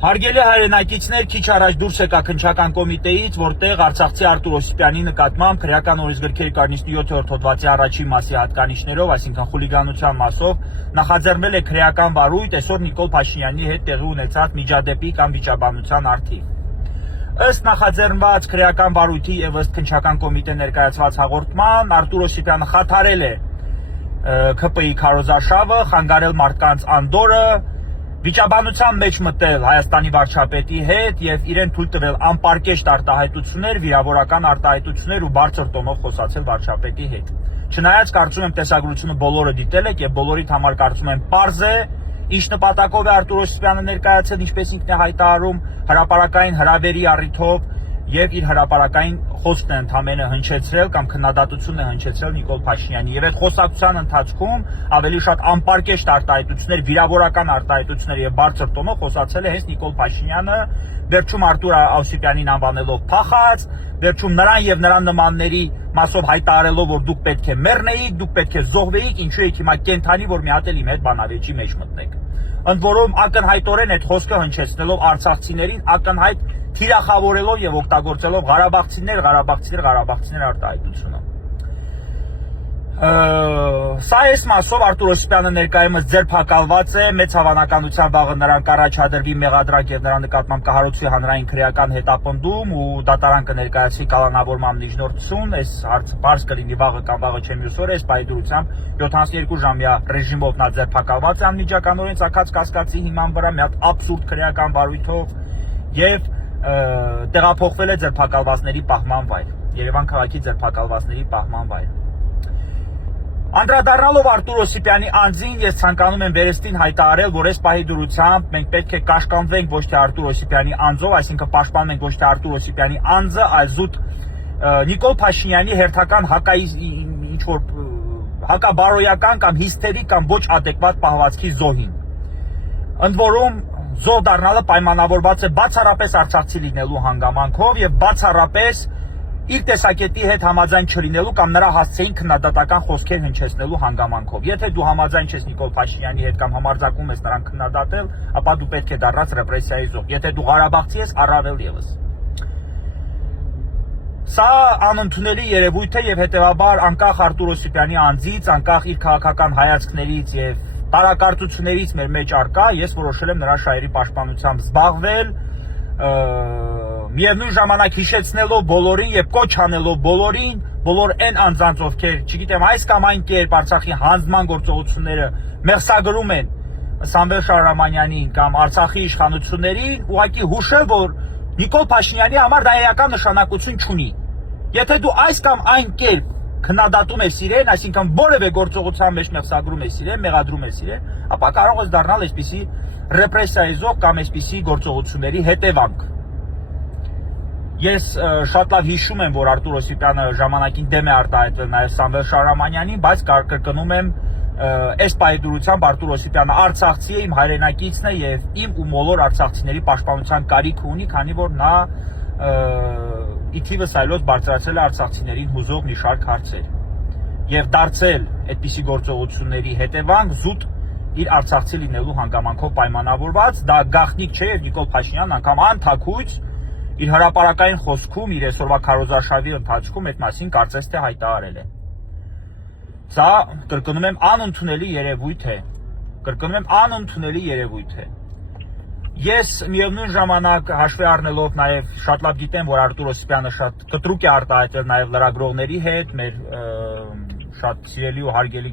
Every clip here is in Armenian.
Հարգելի հայրենակիցներ, քիչ առաջ դուրս եկա քննչական կոմիտեից, որտեղ Արցախցի Արտուր Օսիպյանի նկատմամբ քրեական օրենսգրքերի կարծիքի 7-րդ հոդվածի առաջին մասի հատկանիշներով, այսինքն խուլիգանության մասով, նախաձեռնել է քրեական վարույթ այսօր Նիկոլ Փաշինյանի հետ տեղի ունեցած միջադեպի կամ վիճաբանության առթիվ։ Ըստ նախաձեռնված քրեական վարույթի եւ ըստ քննչական կոմիտե ներկայացված հաղորդման, Արտուր Օսիպյանը խաթարել է ՔՊԻ քարոզարշավը, խանգարել մարդկանց անդորրը, վիճաբանության մեջ մտել Հայաստանի վարչապետի հետ եւ իրեն թույլ տվել անպարկեշտ արտահայտություններ, վիրավորական արտահայտություններ ու բարձր տոնով խոսացել վարչապետի հետ։ Չնայած կարծում եմ տեսագրությունը բոլորը դիտել եք եւ բոլորիդ համար կարծում եմ պարզ է, ինչ նպատակով է Արտուր Օսիպյանը ներկայացել, ինչպես ինքն է հայտարարում, հրապարակային հրավերի առիթով եւ իր հրապարակային խոսքն է ընդամենը հնչեցրել կամ քննադատությունն է հնչեցրել Նիկոլ Փաշինյանի եւ այդ խոսակցության ընթացքում ավելի շատ անպարկեշտ արտահայտություններ, վիրավորական արտահայտություններ եւ բարձր տոնով խոսացել է հենց Նիկոլ Փաշինյանը, վերջում Արտուր Օսիպյանին անվանելով փախած, վերջում նրան եւ նրան նմանների մասով հայտարարելով, որ դուք պետք է մեռնեիք, դուք պետք է զոհվեիք, ինչու եք հիմա կենթանի, որ մի հատ էլ իմ հետ բանավեճի մեջ մտնեք։ Ընդ որում ակնհայտորեն այդ խոսքը հնչեցնելով արցախցիներին, ակնհայտ թիրախավորելով եւ օգտագործելով Ղարաբաղցիներ արտահայտությունը։ Սա այս մասով Արտուր Օսիպյանը ներկայումս ձերբակալված է, մեծ հավանականությամբ վաղը նրան կառաջադրվի մեղադրանք եւ նրա նկատմամբ կհարուցվի հանրային քրեական հետապնդում ու դատարան կներկայացվի կալանավորման միջնորդություն, այս հարցը բարձ կլինի վաղը կամ վաղը չեմ մյուս օրը, այս պայդրությամբ 72 ժամյա ռեժիմով նա ձերբակալված է անմիջականորեն ցակած կասկածի հիման վրա մի հատ աբսուրդ քրեական վարույթով եւ տեղափոխվել է ձերբակալվածների պահման վայր, Երևան քաղաքի ձերբակալվածների պահման վայր։ Անդրադառնալով Արտուր Օսիպյանի անձին, ես ցանկանում եմ վերստին հայտարարել, որ այս պահի դրությամբ մենք պետք է կաշկանդվենք ոչ թե Արտուր Օսիպյանի անձով, այսինքն պաշտպանենք ոչ թե Արտուր Օսիպյանի անձը, այլ զուտ Նիկոլ Փաշինյանի հերթական ինչ-որ հակաբարոյական կամ հիստերիկ կամ ոչ ադեկվատ պահվածքի զոհին։ Ընդ որում զոհ դառնալը պայմանավորված է բացառապես արցախցի լինելու հանգամանքով եւ բացառապես իր տեսակետի հետ համաձայն չլինելու կամ նրա հասցեին քննադատական խոսքեր հնչեցնելու հանգամանքով։ Եթե դու համաձայն չես Նիկոլ Փաշինյանի հետ կամ համարձակվում ես նրան քննադատել, ապա դու պետք է դառնաս ռեպրեսիայի զոհ։ Եթե դու Ղարաբաղցի ես, առավել եւս։ Սա անընդունելի երևույթ է եւ հետեւաբար անկախ Արտուր Օսիպյանի անձից, անկախ իր քաղաքական հայացքներից եւ տարակարծություններից մեր մեջ արկա, ես որոշել եմ նրա շահերի պաշտպանությամբ զբաղվել, միևնույն ժամանակ հիշեցնելով բոլորին եւ կոչ անելով բոլորին, բոլոր այն անձանց, ովքեր, չգիտեմ, այս կամ այն կերպ Արցախի հանձնման գործողությունները մեղսագրում են Սամվել Շահրամանյանին կամ Արցախի իշխանություններին, ուղղակի հուշել, որ Նիկոլ Փաշինյանի համար դա էական նշանակություն չունի։ Եթե դու այս կամ այն կերպ քննադատում ես իրեն, այսինքն որևէ գործողության մեջ մեղսագրում ես իրեն, մեղադրում ես իրեն, ապա կարող ես դառնալ այսպիսի ռեպրեսիայի զոհ կամ այսպիսի գործողությունների հետևանք։ Ես շատ լավ հիշում եմ, որ Արտուր Օսիպյանը ժամանակին դեմ է արտահայտվել նաև Սամվել Շահրամանյանին, բայց կրկնում եմ, այս պայդրությամբ Արտուր Օսիպյանը արցախցի է, իմ հայրենակիցն է եւ իմ ու բոլոր արցախցիների պաշտպանության կարիք ունի, քանի որ նա ի թիվս այլոց բարձրացել է արցախցիներին հուզող մի շարք հարցեր եւ դարձել այդպիսի գործողությունների հետևանք զուտ իր արցախցի լինելու հանգամանքով պայմանավորված, դա գաղտնիք չէ եւ Նիկոլ Փաշինյանն անգամ անթաքույց իր հրապարակային խոսքում, իր այսօրվա քարոզարշավի ընթացքում այդ մասին կարծես թե հայտարարել է։ Սա, կրկնում եմ, անընդունելի երևույթ է։ Ես միևնույն ժամանակ հաշվի առնելով նաև շատ լավ գիտեմ, որ Արտուր Օսիպյանը շատ կտրուկ է արտահայտել նաև լրագրողների հետ, մեր շատ սիրելի ու հարգելի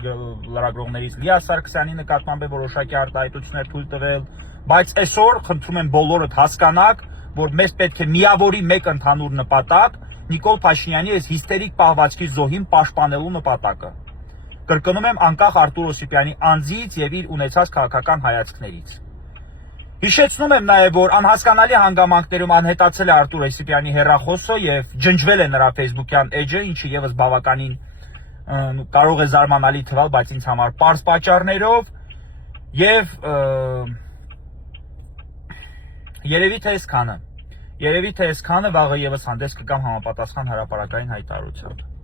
լրագրողներից Լիա Սարգսյանի նկատմամբ որոշակի արտահայտություններ թույլ տվել, բայց այսօր խնդրում եմ բոլորդ հասկանաք, որ մեզ պետք է միավորի մեկ ընդհանուր նպատակ Նիկոլ Փաշինյանի այս հիստերիկ պահվածքի զոհին պաշտպանելու նպատակը։ Կրկնում եմ, անկախ Արտուր Օսիպյանի անձից եւ իր ունեցած քաղաքական հայացքներից։ Հիշեցնում եմ նաեւ, որ անհասկանալի հանգամանքներում անհետացել է Արտուր Օսիպյանի հեռախոսը եւ ջնջվել է նրա Facebook-յան էջը, ինչը եւս բավականին կարող է զարմանալի թվալ, բայց ինձ համար պարզ պատճառներով եւ երևի թե այսքանը վաղը եւս հանդես կգամ համապատասխան հրապարակային հայտարարությամբ։